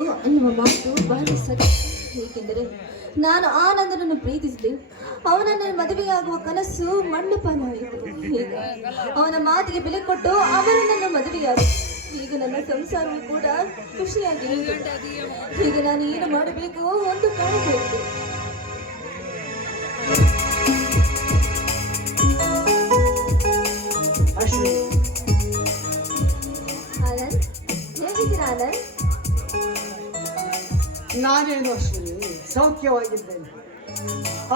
ಅನ್ನುವ ಮಾತು ಬಹಳ ಸತ್ಯ. ಏಕೆಂದರೆ ನಾನು ಆನಂದನನ್ನು ಪ್ರೀತಿಸಿದೆ. ಅವನನ್ನು ಮದುವೆಯಾಗುವ ಕನಸು ಮಣ್ಣು ಪಾಲಾಯಿತು. ಈಗ ಅವನ ಮಾತಿಗೆ ಬೆಲೆ ಕೊಟ್ಟು ಅವರು ನನ್ನ ಮದುವೆಯಾದ. ಈಗ ನನ್ನ ಸಂಸಾರವು ಕೂಡ ಖುಷಿಯಾಗಿದೆ. ಈಗ ನಾನು ಏನು ಮಾಡಬೇಕು ಒಂದು ಕಾಣಬೇಕು. ಆನಂದ್, ಹೇಗಿದ್ದೀರಾ ಆನಂದ್? ನಾನೇನು ಅಶ್ವಿನಿ ಸೌಖ್ಯವಾಗಿದ್ದೇನೆ.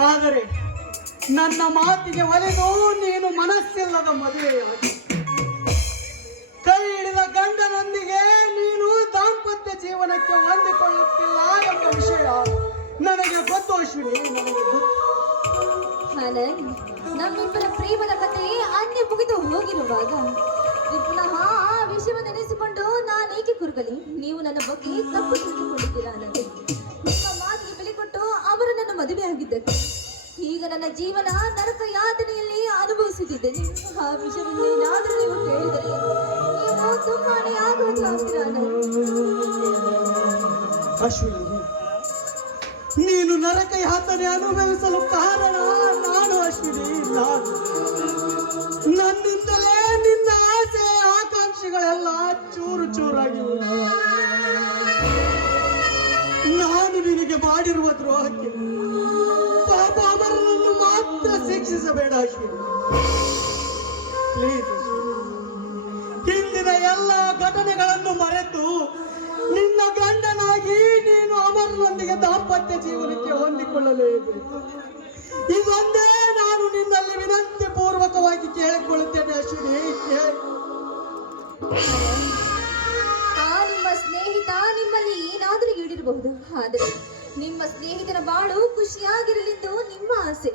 ಆದರೆ ನನ್ನ ಮಾತಿಗೆ ಒಲೆದು ನೀನು ಮನಸ್ಸಿಲ್ಲದ ಮದುವೆಯಾಗಿ ಕೈ ಹಿಡಿದ ಗಂಡನೊಂದಿಗೆ ನೀನು ದಾಂಪತ್ಯ ಜೀವನಕ್ಕೆ ಹೊಂದಿಕೊಳ್ಳುತ್ತಿಲ್ಲ ಎಂಬ ವಿಷಯ ನನಗೆ ಗೊತ್ತು ಅಶ್ವಿನಿ, ನನಗೆ ಗೊತ್ತು. ಆನಂದ್, ನಮ್ಮಿಬ್ಬರ ಪ್ರೇಮದ ಕಥೆ ಅನ್ಯ ಮುಗಿದು ಹೋಗಿರುವಾಗ ಪುನಃ ಆ ವಿಷಯವನ್ನು ನೆನೆಸಿಕೊಂಡು ನಾನೇಕೆ ಕುರುಗಲಿ? ನೀವು ನನ್ನ ಬಗ್ಗೆ ತಪ್ಪು ತಿಳಿದುಕೊಂಡಿದ್ದೀರಾ ಆನಂದ್. ನಿಮ್ಮ ಮಾತಿಗೆ ಬೆಲೆ ಕೊಟ್ಟು ಅವರು ನನ್ನ ಮದುವೆ ಆಗಿದ್ದಕ್ಕೆ ಈಗ ನನ್ನ ಜೀವನ ನರಕ ಯಾತನೆಯಲ್ಲಿ ಅನುಭವಿಸುತ್ತಿದ್ದೇನೆ. ಆ ವಿಷಯವನ್ನು ಏನಾದರೂ ನೀವು ಕೇಳಿದರೆ ನೀವು ತುಂಬಾನೇ ಆಘಾತ ಆಗ್ತೀರಾ ಆನಂದ್. ಅಶ್ವಿನಿ, ನೀನು ನರಕ ಯಾತನೆ ಅನುಭವಿಸಲು ಕಾರಣ ನಾನು ಅಶ್ವಿನಿ. ನನ್ನಿಂದಲೇ ನಿನ್ನ ಆಸೆ ಆಕಾಂಕ್ಷೆಗಳೆಲ್ಲ ಚೂರು ಚೂರಾಗಿವೆ. ನಾನು ನಿನಗೆ ಮಾಡಿರುವ ದ್ರೋಹಕ್ಕೆ ಪಾಪ ಅವರನ್ನು ಮಾತ್ರ ಶಿಕ್ಷಿಸಬೇಡ ಅಶ್ವಿನಿ, ಪ್ಲೀಸ್. ಹಿಂದಿನ ಎಲ್ಲ ಘಟನೆಗಳನ್ನು ಮರೆತು ನಿನ್ನ ಗಂಡನಾಗಿ ನೀನು ಅಮರನೊಂದಿಗೆ ದಾಂಪತ್ಯ ಜೀವನಕ್ಕೆ ಹೊಂದಿಕೊಳ್ಳಲೇಬೇಕು. ಇದೊಂದೇ ನಾನು ನಿನ್ನಲ್ಲಿ ವಿನಂತಿ ಪೂರ್ವಕವಾಗಿ ಕೇಳಿಕೊಳ್ಳುತ್ತೇನೆ ಅಶ್ವಿನಿ. ನಿಮ್ಮ ಸ್ನೇಹಿತ ನಿಮ್ಮಲ್ಲಿ ಏನಾದರೂ ಈಡಿರಬಹುದು, ಆದರೆ ನಿಮ್ಮ ಸ್ನೇಹಿತನ ಬಾಳು ಖುಷಿಯಾಗಿರಲೆಂದು ನಿಮ್ಮ ಆಸೆ.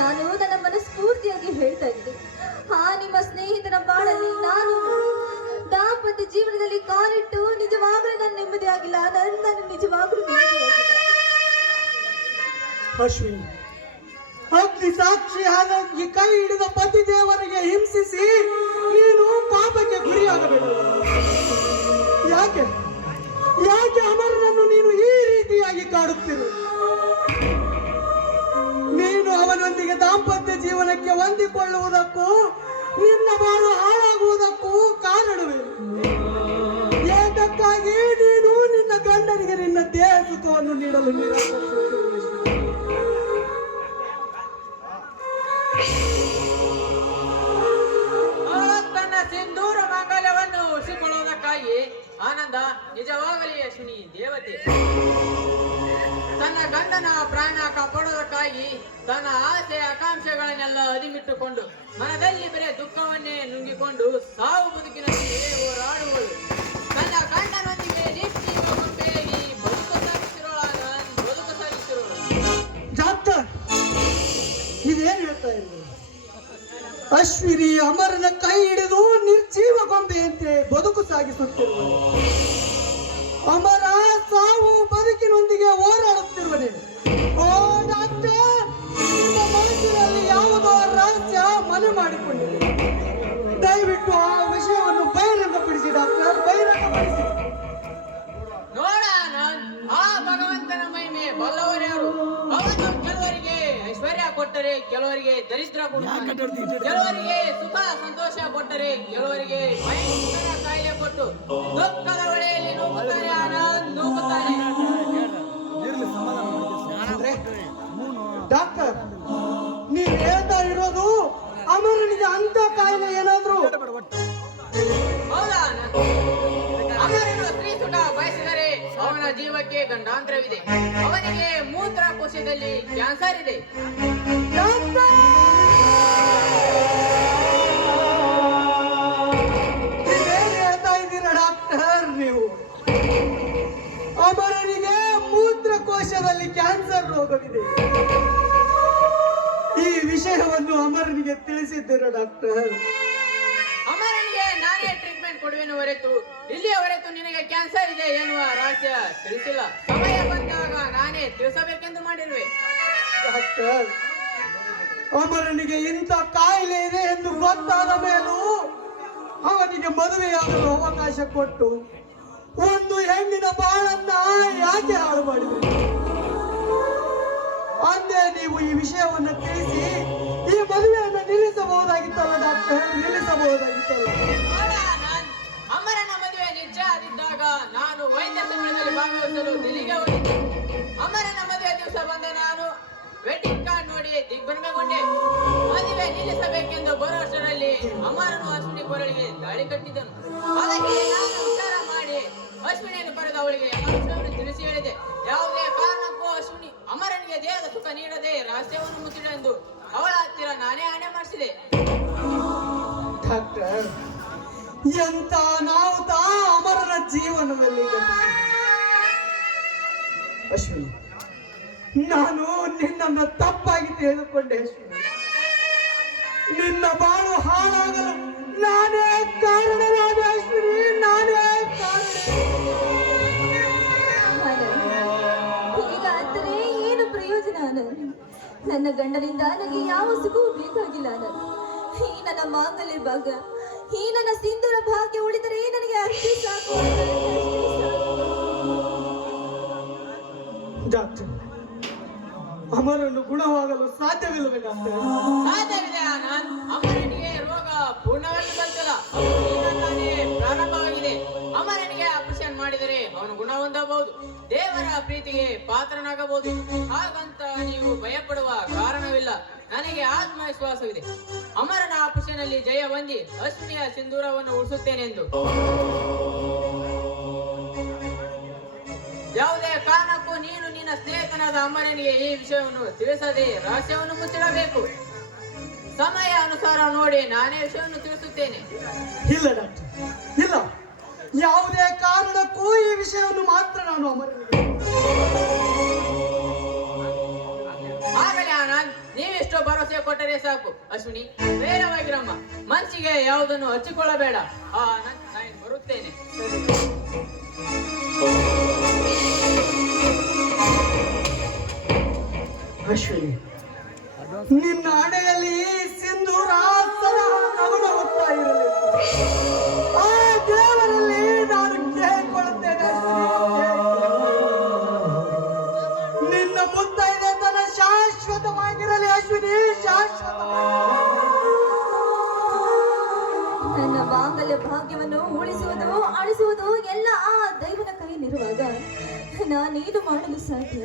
ನಾನು ನನ್ನ ಮನಸ್ಫೂರ್ತಿಯಾಗಿ ಹೇಳ್ತಾ ಇದ್ದೆ, ನಿಮ್ಮ ಸ್ನೇಹಿತನ ಬಾಳಲ್ಲಿ ನಾನು ದಾಂಪತ್ಯ ಜೀವನದಲ್ಲಿ ಕಾಲಿಟ್ಟು ನಿಜವಾಗ್ಲೂ ನಾನು ನೆಮ್ಮದಿ ಆಗಿಲ್ಲ. ನನ್ನ ನಿಜವಾಗ್ಲೂ ನೆಮ್ಮದಿಯಾಗಿಲ್ಲ ಅಶ್ವಿನಿ. ಅಗ್ನಿ ಸಾಕ್ಷಿಯಾದ ಈ ಕೈ ಹಿಡಿದ ಪತಿ ದೇವರಿಗೆ ಹಿಂಸಿಸಿ ನೀನು ಪಾಪಕ್ಕೆ ಗುರಿಯಾಗಬೇಕು. ಯಾಕೆ ಯಾಕೆ ಅಮರನನ್ನು ನೀನು ಈ ರೀತಿಯಾಗಿ ಕಾಡುತ್ತಿರು? ನೀನು ಅವನೊಂದಿಗೆ ದಾಂಪತ್ಯ ಜೀವನಕ್ಕೆ ಹೊಂದಿಕೊಳ್ಳುವುದಕ್ಕೂ ನಿನ್ನ ಬಾಳು ಹಾಳಾಗುವುದಕ್ಕೂ ಕಾರಣವೇ? ಏತಕ್ಕಾಗಿ ನೀನು ನಿನ್ನ ಗಂಡನಿಗೆ ನಿನ್ನ ದೇಹ ಸುಖವನ್ನು ನೀಡಲು ನಿರಾಕರಿಸುತ್ತಿರುವೆ? ತನ್ನ ಸಿಂಧೂರ ಮಾಂಗಲ್ಯವನ್ನು ಉಳಿಸಿಕೊಳ್ಳುವುದಕ್ಕಾಗಿ ಆನಂದ ನಿಜವಾಗಲಿ ಅಶ್ವಿನಿ ದೇವತೆ. ತನ್ನ ಗಂಡನ ಪ್ರಾಣ ಕಾಪಾಡುವುದಕ್ಕಾಗಿ ತನ್ನ ಆಸೆ ಆಕಾಂಕ್ಷೆಗಳನ್ನೆಲ್ಲ ಅದಿಮಿಟ್ಟುಕೊಂಡು ಮನದಲ್ಲಿ ಬರೇ ದುಃಖವನ್ನೇ ನುಂಗಿಕೊಂಡು ಸಾವು ಬದುಕಿನೊಂದಿಗೆ ಹೋರಾಡುವಳು. ತನ್ನ ಗಂಡನೊಂದಿಗೆ ನಿಷ್ಠಿಯಾಗಿ ಬದುಕು ಸಾಗಿಸಿರುವಳು. ಡಾಕ್ಟರ್, ಇದೇನು ಹೇಳ್ತಾ ಇರೋದು? ಅಶ್ವಿನಿ ಅಮರನ ಕೈ ಹಿಡಿದು ನಿರ್ಜೀವ ಗೊಂಬೆಯಂತೆ ಬದುಕು ಸಾಗಿಸುತ್ತಿರುವನು. ಅಮರ ಸಾವು ಬದುಕಿನೊಂದಿಗೆ ಹೋರಾಡುತ್ತಿರುವನೆ. ಓ ಡಾಕ್ಟರ್, ನಿಮ್ಮ ಮನಸ್ಸಿನಲ್ಲಿ ಯಾವುದೋ ರಹಸ್ಯ ಮನೆ ಮಾಡಿಕೊಂಡಿದೆ. ದಯವಿಟ್ಟು ಆ ವಿಷಯವನ್ನು ಬಹಿರಂಗಪಡಿಸಿ ಡಾಕ್ಟರ್, ಬಹಿರಂಗಪಡಿಸಿ. ನೋಡ, ಆ ಭಗವಂತನ ಮಹಿಮೆ ಬಲ್ಲವರ್ಯಾರು. ಅವನು ಕೆಲವರಿಗೆ ಐಶ್ವರ್ಯ ಕೊಟ್ಟರೆ ಕೆಲವರಿಗೆ ದರಿದ್ರ ಕೊಡುತ್ತಾನೆ, ಕೆಲವರಿಗೆ ಸುಖ ಸಂತೋಷ ಕೊಟ್ಟರೆ ಕೆಲವರಿಗೆ ಭಯಂಕರ ಕಾಯಿಲೆ ಕೊಟ್ಟು ದುಃಖದ ಹೊಳೆಯಲ್ಲಿ ನೂಗುತ್ತಾನೆ. ಆನಂದ್ ನೂಗುತ್ತಾನೆ. ಡಾಕ್ಟರ್, ನೀವು ಹೇಳ್ತಾ ಇರೋದು ಅಮರನಿಗೆ ಅಂತ ಕಾಯಿಲೆ ಏನಾದ್ರು? ಹೌದಾ? ಅಮರನು ಸ್ತ್ರೀ ಸುಖ ಬಯಸಿದರೆ ಅವನ ಜೀವಕ್ಕೆ ಗಂಡಾಂತರವಿದೆ. ಅವನಿಗೆ ಮೂತ್ರಕೋಶದಲ್ಲಿ ಕ್ಯಾನ್ಸರ್ ಇದೆ. ಏನ್ ಹೇಳ್ತಾ ಇದ್ದೀರಾ ಡಾಕ್ಟರ್ ನೀವು? ಅಮರನಿಗೆ ಮೂತ್ರಕೋಶದಲ್ಲಿ ಕ್ಯಾನ್ಸರ್ ರೋಗವಿದೆ. ಈ ವಿಷಯವನ್ನು ಅಮರನಿಗೆ ತಿಳಿಸಿದ್ದೀರಾ ಡಾಕ್ಟರ್? ಅಮರನಿಗೆ ನಾನೇ ಟ್ರೀಟ್ಮೆಂಟ್ ಕೊಡುವೆನು ಹೊರತು ಇಲ್ಲಿಯವರೆಗೂ ನಿನಗೆ ಕ್ಯಾನ್ಸರ್ ಇದೆ ಎನ್ನುವ ರಹಸ್ಯ ತಿಳಿಸಿಲ್ಲ. ಸಮಯ ಬಂದಾಗ ನಾನೇ ತಿಳಿಸಬೇಕೆಂದು ಮಾಡಿರುವೆ. ಡಾಕ್ಟರ್, ಅಮರನಿಗೆ ಇಂಥ ಕಾಯಿಲೆ ಇದೆ ಎಂದು ಗೊತ್ತಾದ ಮೇಲೂ ಅವನಿಗೆ ಮದುವೆಯಾಗಲು ಅವಕಾಶ ಕೊಟ್ಟು ಒಂದು ಹೆಣ್ಣಿನ ಯಾಕೆ ಹಾಳು ಮಾಡಿದ್ರಿ? ಅಂದೇ ನೀವು ಈ ವಿಷಯವನ್ನು ತಿಳಿಸಿ ಈ ಮದುವೆಯನ್ನು ನಿಲ್ಲಿಸಬಹುದಾಗಿತ್ತಲ್ಲ ಡಾಕ್ಟರ್, ನಿಲ್ಲಿಸಬಹುದಾಗಿತ್ತಲ್ಲ. ನೋಡ, ಅಮರನ ಮದುವೆ ನಿಶ್ಚಯ ಆದಿದ್ದಾಗ ನಾನು ವೈದ್ಯ ಸಮ್ಮೇಳನದಲ್ಲಿ ಭಾಗವಹಿಸಲು ದಿಲ್ಲಿಗೆ ಹೋಗಿದ್ದೆ. ಅಮರನ ಮದುವೆ ದಿವಸ ಬಂದ ನಾನು ವೆಡ್ಡಿಂಗ್ ಕಾರ್ಡ್ ನೋಡಿ ದಿಗ್ಭ್ರಮೆಗೊಂಡೆ. ಮದುವೆ ನಿಲ್ಲಿಸಬೇಕೆಂದು ಬರುವಷ್ಟರಲ್ಲಿ ಅಮರನು ಅಶ್ವಿನಿ ಕೊರಳಿಗೆ ದಾಳಿ ಕಟ್ಟಿದ್ದನು. ಅದಕ್ಕೆ ನಾನು ವಿಚಾರ ಮಾಡಿ ಅಶ್ವಿನಿಯನ್ನು ಕರೆದು ಅವಳಿಗೆ ಅಂಶವನ್ನು ತಿಳಿಸಿ ಹೇಳಿದೆ. ಯಾವುದೇ ಕಾರಣಕ್ಕೂ ಅಶ್ವಿನಿ ಅಮರನಿಗೆ ದೇಹದ ಸುಖ ನೀಡದೆ ರಹಸ್ಯವನ್ನು ಮುಚ್ಚಿಡೆಂದು ಅವಳ ಹತ್ತಿರ ನಾನೇ ಆಣೆ ಮಾಡಿಸಿದೆ. ಡಾಕ್ಟರ್, ಎಂತ ನಾವು ಅಮರನ ಜೀವನದಲ್ಲಿ ಅಶ್ವಿನಿ, ನಾನು ನಿನ್ನನ್ನು ತಪ್ಪಾಗಿ ತಿಳಿದುಕೊಂಡೆ ಅಶ್ವಿನಿ. ನಿನ್ನ ಬಾಳು ಹಾಳಾಗಲು ನಾನೇ ಕಾರಣವಾದ ಅಶ್ವಿನಿ, ನಾನೇ ಕಾರಣ. ಈಗ ಅಂದರೆ ಏನು ಪ್ರಯೋಜನ ಆನಂದ್? ನನ್ನ ಗಂಡನಿಂದ ನನಗೆ ಯಾವ ಸುಖವೂ ಬೇಕಾಗಿಲ್ಲ ಆನಂದ್. ಈ ನನ್ನ ಮಾಂಗಲ್ಯ ಭಾಗ, ಈ ನನ್ನ ಸಿಂಧೂರ ಭಾಗ್ಯ ಉಳಿದರೆ ನನಗೆ ಅಷ್ಟೇ ಸಾಕು ಆನಂದ್, ಅಷ್ಟೇ ಸಾಕು. ಡಾಕ್ಟರ್, ಅಮರನ್ನು ಗುಣವಾಗಲು ಸಾಧ್ಯವಿಲ್ಲವೇ ಡಾಕ್ಟರ್? ಸಾಧ್ಯವಿದೆ ಆನಂದ್. ಅಮರನಿಗೆ ರೋಗ ಪೂರ್ಣವಾಗಿ ಬಂತಲ್ಲ, ನಾನೇ ಪ್ರಾರಂಭವಾಗಿದೆ. ಅಮರನಿಗೆ ಆಪರೇಷನ್ ಮಾಡಿದರೆ ಅವನು ಗುಣ ಹೊಂದಬಹುದು, ದೇವರ ಪ್ರೀತಿಗೆ ಪಾತ್ರನಾಗಬಹುದು. ಹಾಗಂತ ನೀವು ಭಯಪಡುವ ಕಾರಣವಿಲ್ಲ. ನನಗೆ ಆತ್ಮವಿಶ್ವಾಸವಿದೆ. ಅಮರನ ಆಪರೇಷನ್ ಅಲ್ಲಿ ಜಯ ಹೊಂದಿ ಅಶ್ವಿನಿಯ ಸಿಂಧೂರವನ್ನು ಉಳಿಸುತ್ತೇನೆಂದು. ಯಾವುದೇ ಕಾರಣಕ್ಕೂ ನೀನು ನಿನ್ನ ಸ್ನೇಹಿತನಾದ ಅಮರನಿಗೆ ಈ ವಿಷಯವನ್ನು ತಿಳಿಸದೆ ರಹಸ್ಯವನ್ನು ಮುಚ್ಚಿಡಬೇಕು. ಸಮಯ ಅನುಸಾರ ನೋಡಿ ನಾನೇ ವಿಷಯವನ್ನು ತಿಳಿಸುತ್ತೇನೆ. ಇಲ್ಲ ಡಾಕ್ಟರ್, ಇಲ್ಲ. ಯಾವುದೇ ಕಾರಣಕ್ಕೂ ಈ ವಿಷಯವನ್ನು ಮಾತ್ರ ನಾನು ಅಮರನಿಗೆ. ಆಗಲೇ ಆನಂದ್, ನೀವೆಷ್ಟೋ ಭರವಸೆ ಕೊಟ್ಟರೆ ಸಾಕು. ಅಶ್ವಿನಿ, ಧೈರ್ಯವಾಗಿರಮ್ಮ. ಮನಸ್ಸಿಗೆ ಯಾವುದನ್ನು ಹಚ್ಚಿಕೊಳ್ಳಬೇಡ. ಆನಂದ್, ನಾನು ಬರುತ್ತೇನೆ. ಅಶ್ವಿನಿ, ನಿನ್ನ ಹಣೆಯಲ್ಲಿ ಸಿಂಧೂರ ಸದಾ ನಗುನಗುತ್ತಾ ಇರಲಿ. ಆ ದೇವರಲ್ಲಿ ನಾನು ಕೇಳಿಕೊಳ್ಳುತ್ತೇನೆ ನಿನ್ನ ಮುತ್ತೈದೆತನ ಶಾಶ್ವತವಾಗಿರಲಿ ಅಶ್ವಿನಿ, ಶಾಶ್ವತವಾಗಿ. ನನ್ನ ಮಾಂಗಲ್ಯ ಭಾಗ್ಯವನ್ನು ಉಳಿಸುವುದು ಅಳಿಸುವುದು ಎಲ್ಲ ಆ ದೈವನ ಕೈಯಲ್ಲಿರುವಾಗ ನಾನೇನು ಮಾಡಲು ಸಾಧ್ಯ?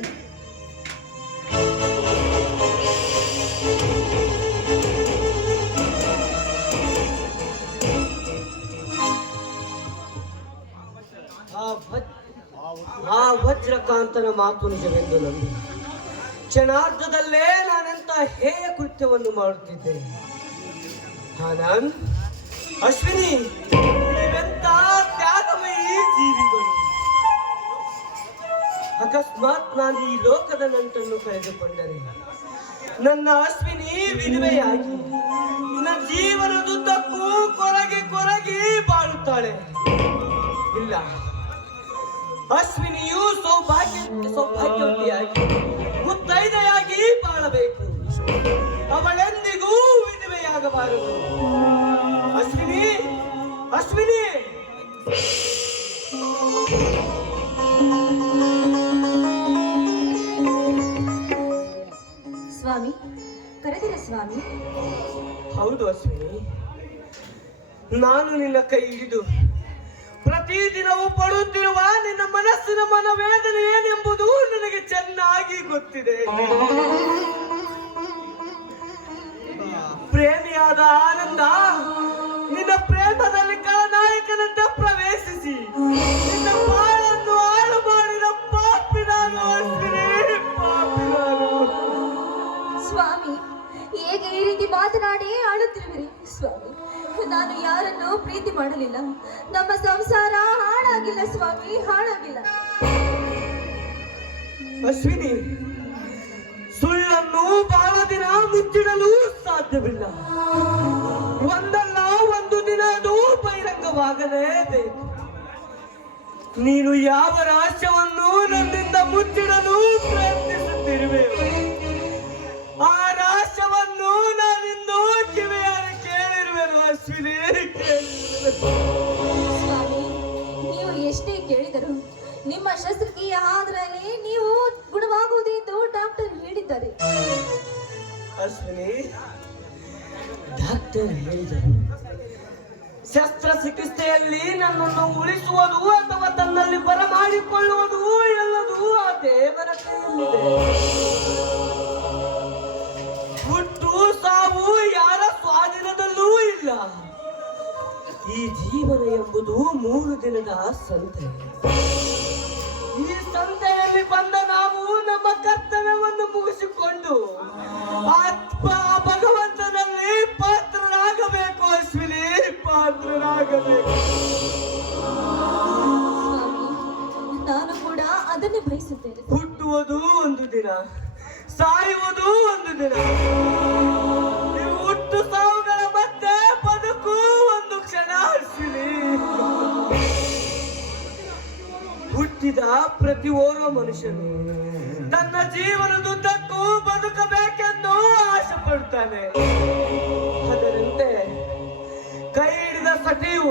ಆ ವಜ್ರಕಾಂತನ ಮಾತು ನಿಜವೆಂದು ನಂಬಿ ಕ್ಷಣಾರ್ಧದಲ್ಲೇ ನಾನೆಂತ ಹೇಯ ಕೃತ್ಯವನ್ನು ಮಾಡುತ್ತಿದ್ದೆ. ಆನಂದ್, ಅಶ್ವಿನಿ, ನೀವೆಂತ ತ್ಯಾಗಮಯಿ ಜೀವಿಗಳು. ಅಕಸ್ಮಾತ್ ನಾನು ಈ ಲೋಕದ ನಂಟನ್ನು ಕಳೆದುಕೊಂಡರೆ ನನ್ನ ಅಶ್ವಿನಿ ವಿಧವೆಯಾಗಿ ನನ್ನ ಜೀವನದುದ್ದಕ್ಕೂ ಕೊರಗಿ ಕೊರಗಿ ಬಾಳುತ್ತಾಳೆ. ಇಲ್ಲ, ಅಶ್ವಿನಿಯು ಸೌಭಾಗ್ಯವತಿಯಾಗಿ ಮುತ್ತೈದೆಯಾಗಿ ಬಾಳಬೇಕು. ಅವಳೆಂದಿಗೂ ವಿಧವೆಯಾಗಬಾರದು. ಅಶ್ವಿನಿ, ಅಶ್ವಿನಿ. ಸ್ವಾಮಿ, ಕರೆದಿರ ಸ್ವಾಮಿ? ಹೌದು ಅಶ್ವಿನಿ, ನಾನು ನಿನ್ನ ಕೈ ಹಿಡಿದು ಪ್ರತಿದಿನವೂ ಪಡುತ್ತಿರುವ ನಿನ್ನ ಮನಸ್ಸಿನ ಮನವೇದನೆ ಏನೆಂಬುದು ನನಗೆ ಚೆನ್ನಾಗಿ ಗೊತ್ತಿದೆ. ಪ್ರೇಮಿಯಾದ ಆನಂದ ನಿನ್ನ ಪ್ರೇಮದಲ್ಲಿ ಖಳನಾಯಕನಂತೆ ಪ್ರವೇಶಿಸಿ ನಿನ್ನ ಬಾಳನ್ನು ಹಾಳು ಮಾಡಿದ ಪಾಪಿ ನಾನು ಅಶ್ವಿನಿ, ಪಾಪಿ ನಾನು. ಸ್ವಾಮಿ, ಹೇಗೆ ಈ ರೀತಿ ಮಾತನಾಡಿ ಆಳುತ್ತಿರುವಿರಿ ಸ್ವಾಮಿ? ನಾನು ಯಾರನ್ನು ಪ್ರೀತಿ ಮಾಡಲಿಲ್ಲ. ನಮ್ಮ ಸಂಸಾರ ಹಾಳಾಗಿಲ್ಲ ಸ್ವಾಮಿ, ಹಾಳಾಗಿಲ್ಲ. ಅಶ್ವಿನಿ, ಸುಳ್ಳನ್ನು ಬಹಳ ದಿನ ಮುಚ್ಚಿಡಲು ಸಾಧ್ಯವಿಲ್ಲ. ಒಂದಲ್ಲ ಒಂದು ದಿನ ಅದು ಬಹಿರಂಗವಾಗಲೇಬೇಕು. ನೀನು ಯಾವ ರಹಸ್ಯವನ್ನು ನನ್ನಿಂದ ಮುಚ್ಚಿಡಲು ಪ್ರಯತ್ನಿಸುತ್ತಿರುವೆ, ಆ ರಹಸ್ಯವನ್ನು ನಾನಿಂದು ಕಿವಿಯಾರ ಕೇಳಿರುವೆನು ಅಶ್ವಿನಿ. ಸ್ವಾಮಿ, ನೀವು ಎಷ್ಟೇ ಕೇಳಿದರು ನಿಮ್ಮ ಶಸ್ತ್ರಕ್ರಿಯೆ ಆದ್ರಲ್ಲಿ ನೀವು ಗುಣವಾಗುವುದು ಎಂದು ಡಾಕ್ಟರ್ ಹೇಳಿದ್ದಾರೆ. ಅಶ್ವಿನಿ, ಡಾಕ್ಟರ್ ಹೇಳಿದರು ಶಸ್ತ್ರಚಿಕಿತ್ಸೆಯಲ್ಲಿ ನನ್ನನ್ನು ಉಳಿಸುವುದು ಅಥವಾ ತನ್ನಲ್ಲಿ ಬರಮಾಡಿಕೊಳ್ಳುವುದು ಎಲ್ಲದೂ ಆ ದೇವರ ಕೈಯಲ್ಲಿದೆ. ಹುಟ್ಟು ಸಾವು ಯಾರ ಸ್ವಾಧೀನದಲ್ಲೂ ಇಲ್ಲ. ಈ ಜೀವನ ಎಂಬುದು 3 ದಿನದ ಸಂತೆ. ಈ ಸಂತೆಯಲ್ಲಿ ಬಂದ ನಾವು ನಮ್ಮ ಕರ್ತವ್ಯವನ್ನು ಮುಗಿಸಿಕೊಂಡು ಭಗವಂತನಲ್ಲಿ ಪಾತ್ರರಾಗಬೇಕು. ಅಶ್ವಿನಿ, ಪಾತ್ರರಾಗಬೇಕು. ಸ್ವಾಮಿ, ನಾನು ಕೂಡ ಅದನ್ನೇ ಬಯಸುತ್ತೇನೆ. ಹುಟ್ಟುವುದು ಒಂದು ದಿನ, ಸಾಯುವುದು ಒಂದು ದಿನ. ನೀವು ಹುಟ್ಟು ಸಾವುಗಳ ಮಧ್ಯೆ ಬದುಕು ಒಂದು ಕ್ಷಣ. ಅಶ್ವಿನಿ, ಹುಟ್ಟಿದ ಪ್ರತಿ ಓರ್ವ ಮನುಷ್ಯನು ತನ್ನ ಜೀವನದುದ್ದಕ್ಕೂ ಬದುಕಬೇಕೆಂದು ಆಸೆ ಪಡ್ತಾನೆ. ಅದರಂತೆ ಕೈ ಹಿಡಿದ ಸತಿಯು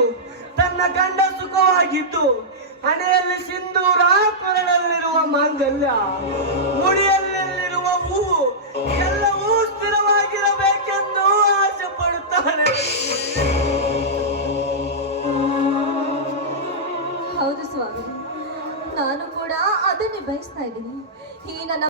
ತನ್ನ ಗಂಡ ಸುಖವಾಗಿದ್ದು ಹಣೆಯಲ್ಲಿ ಸಿಂಧೂರ, ಕೊರಳಲ್ಲಿರುವ ಮಾಂಗಲ್ಯ, ಮುಡಿಯಲ್ಲಿರುವ ಹೂವು ಎಲ್ಲವೂ ಸ್ಥಿರವಾಗಿರಬೇಕೆಂದು ಆಸೆ ಪಡುತ್ತಾನೆ. ಹೌದು ಸ್ವಾಮಿ, ನಾನು ಕೂಡ ಅದನ್ನೇ ಬಯಸ್ತಾ ಇದ್ದೀನಿ. ಈ ನನ್ನ